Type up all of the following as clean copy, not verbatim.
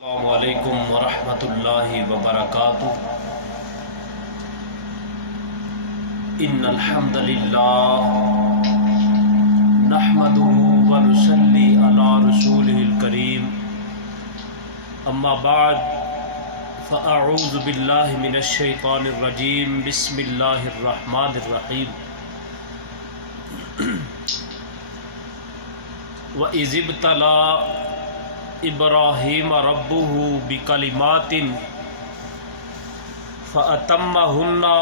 अस्सलामु अलैकुम वरहमतुल्लाहि वबरकातुहू। इन्नल हम्दुलिल्लाह नहमदुहू व नुसल्ली अला रसूलिहिल करीम। अम्मा बाद फ़अऊज़ु बिल्लाहि मिनश शैतानिर रजीम। बिस्मिल्लाहिर रहमानिर रहीम। व इज़िब्तला इब्राहीम रब्बुहु बिकलिमातिन फ़अतम्महुन्ना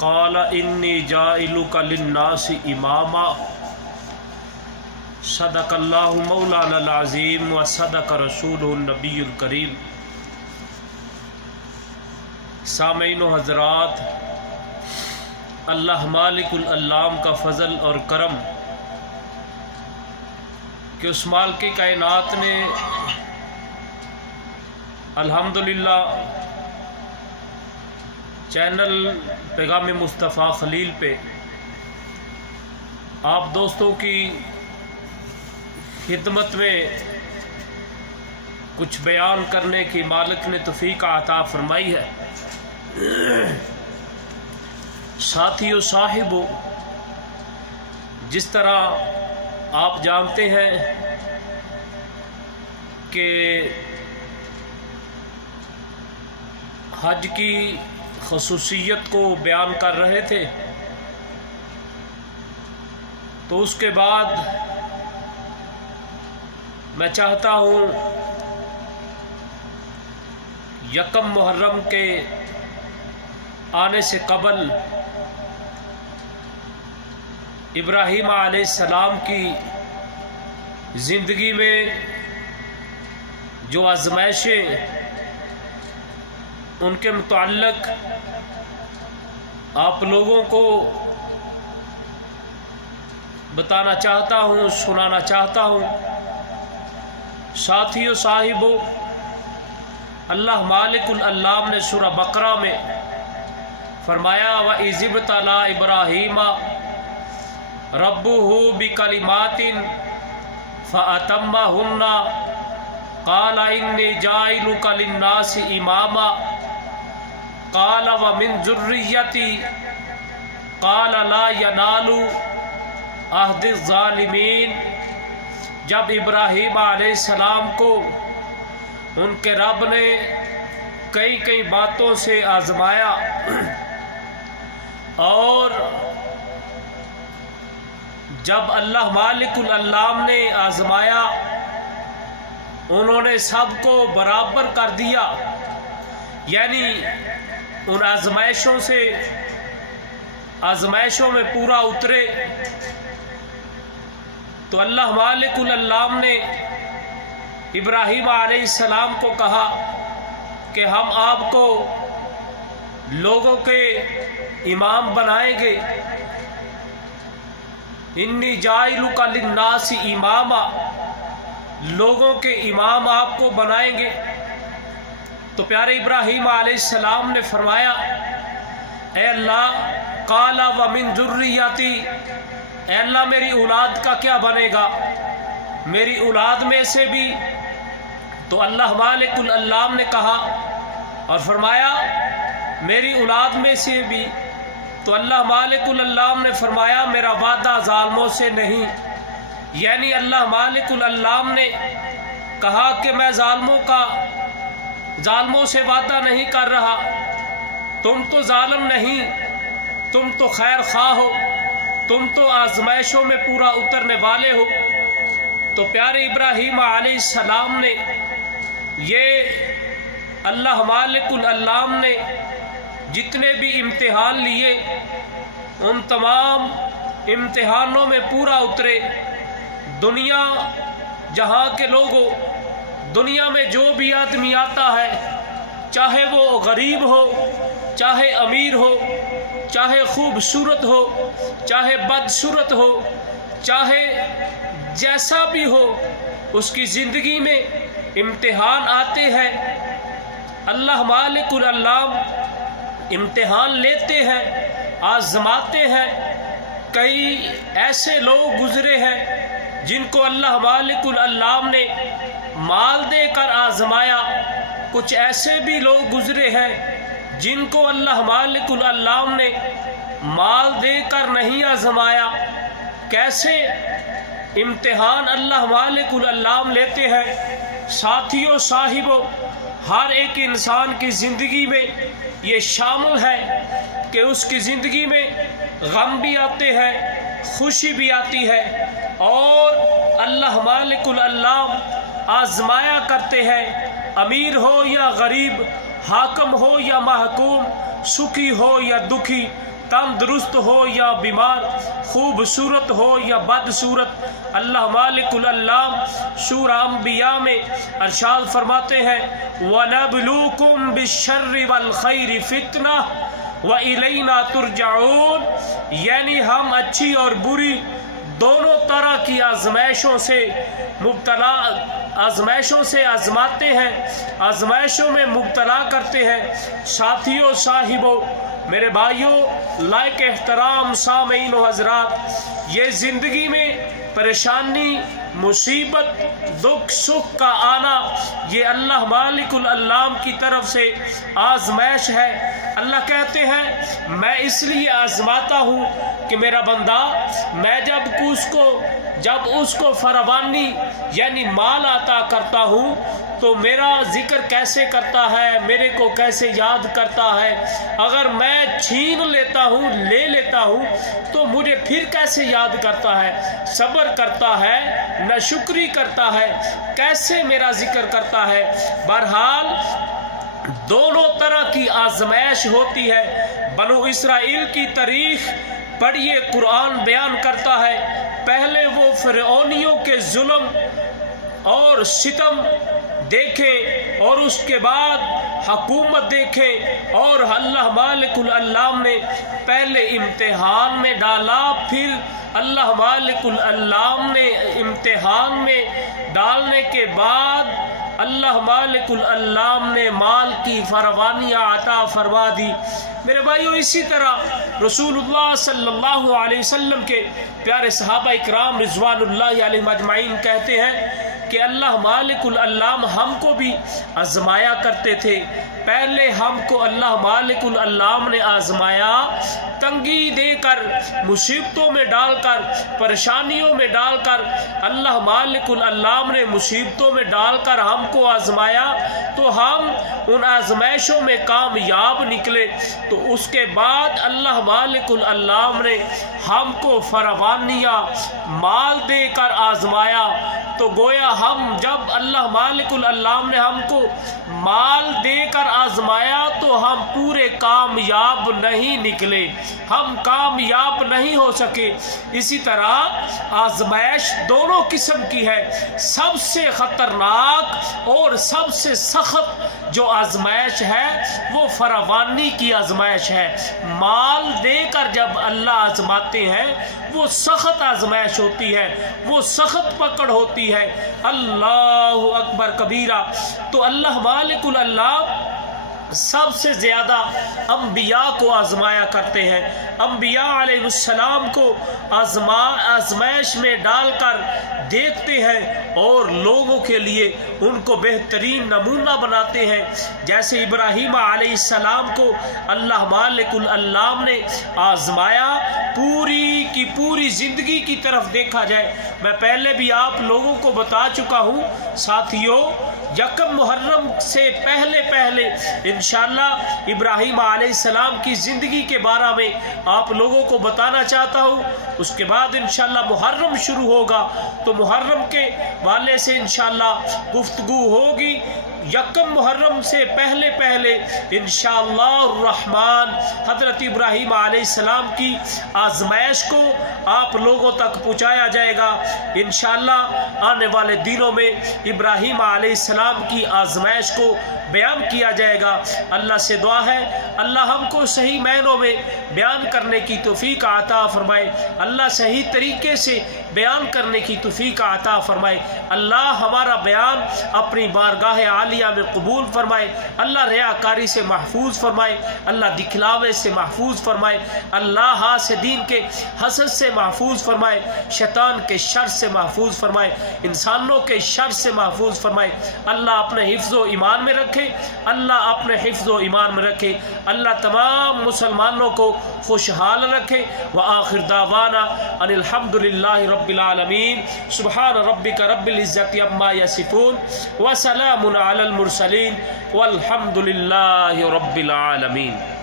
क़ाल इन्नी जाइलुका लिन्नासि इमामा। सदक़ल्लाहु मौलानल अज़ीम व सदक़ रसूलुहुन नबियुल करीम। सामीन व हज़रात, अल्लाह मालिकुल अल्लाम का फ़ज़ल और करम कि उस माल की कायनात ने अल्हम्दुलिल्लाह चैनल पैगाम मुस्तफ़ा खलील पे आप दोस्तों की खिदमत में कुछ बयान करने की मालिक ने तौफीक अता फरमाई है। साथियों, साहिबों, जिस तरह आप जानते हैं कि हज की खसूसियत को बयान कर रहे थे, तो उसके बाद मैं चाहता हूँ यकम मुहर्रम के आने से कबल इब्राहीम अलैहिस्सलाम की ज़िंदगी में जो आज़माइशें उनके मुताल्लिक़ आप लोगों को बताना चाहता हूँ, सुनाना चाहता हूँ। साथियों, साहिबों, अल्लाह मालिकुल अल्लाम ने सूरा बकरा में फरमाया व इज़िब्तला इब्राहीमा रब्बुहु बिकलिमातिन फ़अतम्महुन्ना क़ाल इन्नी जाइलुका लिन्नासि इमामा क़ाल व मिन ज़ुर्रिय्यती क़ाल ला यनालु अहदिज़ ज़ालिमीन। जब इब्राहीम अलैहिस्सलाम को उनके रब ने कई कई बातों से आज़माया और जब अल्लाह मालिकुल अल्लाम ने आज़माया, उन्होंने सबको बराबर कर दिया, यानी उन आज़माइशों में पूरा उतरे, तो अल्लाह मालिकुल अल्लाम ने इब्राहीम अलैहिस्सलाम को कहा कि हम आपको लोगों के इमाम बनाएंगे। इन्नी जाइलुका लिन्नासि इमामा, लोगों के इमाम आपको बनाएंगे। तो प्यारे इब्राहीम अलैहिस्सलाम ने फरमाया, ए अल्लाह, काला व मिन ज़ुर्रियती, ए अल्लाह मेरी औलाद का क्या बनेगा, मेरी औलाद में से भी। तो अल्लाह मालिकुल अल्लाम ने कहा और फरमाया मेरी औलाद में से भी। तो अल्लाह मालिकुल अल्लाम ने फरमाया मेरा वादा जालिमों से नहीं, यानी अल्लाह मालिकुल अल्लाम ने कहा कि मैं जालिमों से वादा नहीं कर रहा। तुम तो जालिम नहीं, तुम तो खैर खा हो, तुम तो आज़माइशों में पूरा उतरने वाले हो। तो प्यारे इब्राहीम अलैहिस्सलाम ने ये अल्लाह मालिकुल अल्लाम ने जितने भी इम्तिहान लिए, उन तमाम इम्तिहानों में पूरा उतरे। दुनिया जहाँ के लोगों, दुनिया में जो भी आदमी आता है, चाहे वो गरीब हो, चाहे अमीर हो, चाहे खूबसूरत हो, चाहे बदसूरत हो, चाहे जैसा भी हो, उसकी ज़िंदगी में इम्तिहान आते हैं। अल्लाह मालिकुल अल्लाम इम्तिहान लेते हैं, आज़माते हैं। कई ऐसे लोग गुज़रे हैं जिनको अल्लाह मालिकुल अल्लाम ने माल देकर आजमाया। कुछ ऐसे भी लोग गुजरे हैं जिनको अल्लाह मालिकुल अल्लाम ने माल देकर नहीं आजमाया। कैसे इम्तिहान अल्लाह मालिकुल अल्लाम लेते हैं। साथियों, साहिबों, हर एक इंसान की ज़िंदगी में ये शामिल है कि उसकी ज़िंदगी में गम भी आते हैं, खुशी भी आती है, और अल्लाह मालिकुल अल्लाम आजमाया करते हैं। अमीर हो या गरीब, हाकिम हो या महकूम, सुखी हो या दुखी, तंदुरुस्त हो या बीमार, खूबसूरत हो या बदसूरत, अल्लाह मालिकुल अल्लाम सूरा अंबिया में अरशाद फरमाते हैं, वनबलूकुम बिश्शर्रि वल खैरि फितना व इलैना तुरजाऊन। यानी हम अच्छी और बुरी दोनों तरह की आजमाइशों से आजमाते हैं, आजमाइशों में मुब्तला करते हैं। साथियों, साहिबों, मेरे भाइयों, लायक एहतराम सामीन व हजरात, ये ज़िंदगी में परेशानी, मुसीबत, दुख सुख का आना, ये अल्लाह मालिकुल अल्लाम की तरफ से आजमाइश है। अल्लाह कहते हैं, मैं इसलिए आजमाता हूँ कि मेरा बंदा, मैं जब उसको फरावानी यानी माल अता करता हूँ तो मेरा जिक्र कैसे करता है, मेरे को कैसे याद करता है। अगर मैं छीन लेता हूँ, ले लेता हूँ, तो मुझे फिर कैसे याद करता है, सब्र करता है, नाशुक्री करता है, कैसे मेरा जिक्र करता है। बहरहाल दोनों तरह की आजमाइश होती है। बनु इसराइल की तारीख पढ़िए, कुरान बयान करता है, पहले वो फिरौनियों के जुल्म और सितम देखे और उसके बाद हुकूमत देखे, और अल्लाह मालिकुल अल्लाम ने पहले इम्तिहान में डाला, फिर अल्लाह मालिकुल अल्लाम ने इम्तिहान में डालने के बाद अल्लाह मालिकुल अल्लाम ने माल की फरवानियाँ अता फरमा दी। मेरे भाइयों, इसी तरह रसूलुल्लाह सल्लल्लाहु अलैहि वसल्लम के प्यारे सहाबा इकराम रिज़वानुल्लाहि अलैहिम अजमाइन कहते हैं कि अल्लाह मालिकुल अल्लाम हमको भी आजमाया करते थे। पहले हमको अल्लाह मालिकुल अल्लाम ने आजमाया, तंगी देकर, मुसीबतों में डालकर, परेशानियों में डालकर, अल्लाह मालिकुल अल्लाम ने मुसीबतों में डालकर हमको आजमाया, तो हम उन आजमाइशों में कामयाब निकले। तो उसके बाद अल्लाह मालिकुल अल्लाम ने हमको फरावानियाँ माल देकर आजमाया। तो गोया हम जब अल्लाह मालिकुल अल्लाम ने हमको माल देकर आजमाया तो हम पूरे कामयाब नहीं निकले, हम कामयाब नहीं हो सके। इसी तरह आजमाइश दोनों किस्म की है। सबसे खतरनाक और सबसे सख्त जो आजमाइश है वो फरावानी की आजमाइश है। माल देकर जब अल्लाह आजमाते हैं वो सख्त आजमाइश होती है, वो सख्त पकड़ होती है। अल्लाहु अकबर कबीरा। तो अल्लाह मालिकुल अल्लाह सबसे ज़्यादा अम्बिया को आजमाया करते हैं। अम्बिया अलैहिस्सलाम को आजमाइश में डालकर देखते हैं और लोगों के लिए उनको बेहतरीन नमूना बनाते हैं। जैसे इब्राहीम अलैहिस्सलाम को अल्लाह मालिकुल अल्लाम ने आजमाया, पूरी की पूरी ज़िंदगी की तरफ देखा जाए, मैं पहले भी आप लोगों को बता चुका हूँ साथियों, यकम मुहर्रम से पहले इंशाअल्लाह इब्राहीम अलैहिस्सलाम की ज़िंदगी के बारे में आप लोगों को बताना चाहता हूँ। उसके बाद इंशाअल्लाह मुहर्रम शुरू होगा, तो मुहर्रम के वाले से इंशाअल्लाह गुफ्तगू होगी। यकम मुहर्रम से पहले इंशाअल्लाह रहमान हज़रत इब्राहीम अलैहिस्सलाम की आजमाइश को आप लोगों तक पहुँचाया जाएगा। इंशाअल्लाह आने वाले दिनों में इब्राहीम अलैहिस्सलाम की आजमाइश को बयान किया जाएगा। अल्लाह से दुआ है अल्लाह हमको सही मायनों में बयान करने की तौफीक अता फरमाए, अल्लाह सही तरीके से बयान करने की तौफीक अता फरमाए। अल्लाह हमारा बयान अपनी बारगाह आलिया में कबूल फरमाए, अल्लाह रियाकारी से महफूज फरमाए, अल्लाह दिखलावे से महफूज फरमाए, अल्लाह हासिदीन के हसद से महफूज फरमाए, शैतान के शर से महफूज फरमाए, इंसानों के शर से महफूज फरमाए। अल्लाह अपने हिफ्ज़ो ईमान में रखे, अल्लाह अपने हिफ्ज़ो ईमान में रखे, अल्लाह तमाम मुसलमानों को खुशहाल रखे। व आखिर दावाना अनिल हम्दुलिल्लाहि रब्बिल आलमीन। सुब्हान रब्बिका रब्बिल इज्जति अम्मा यसिफून व सलामुन अलल मुरसलीन वल्हम्दुलिल्लाहि रब्बिल आलमीन।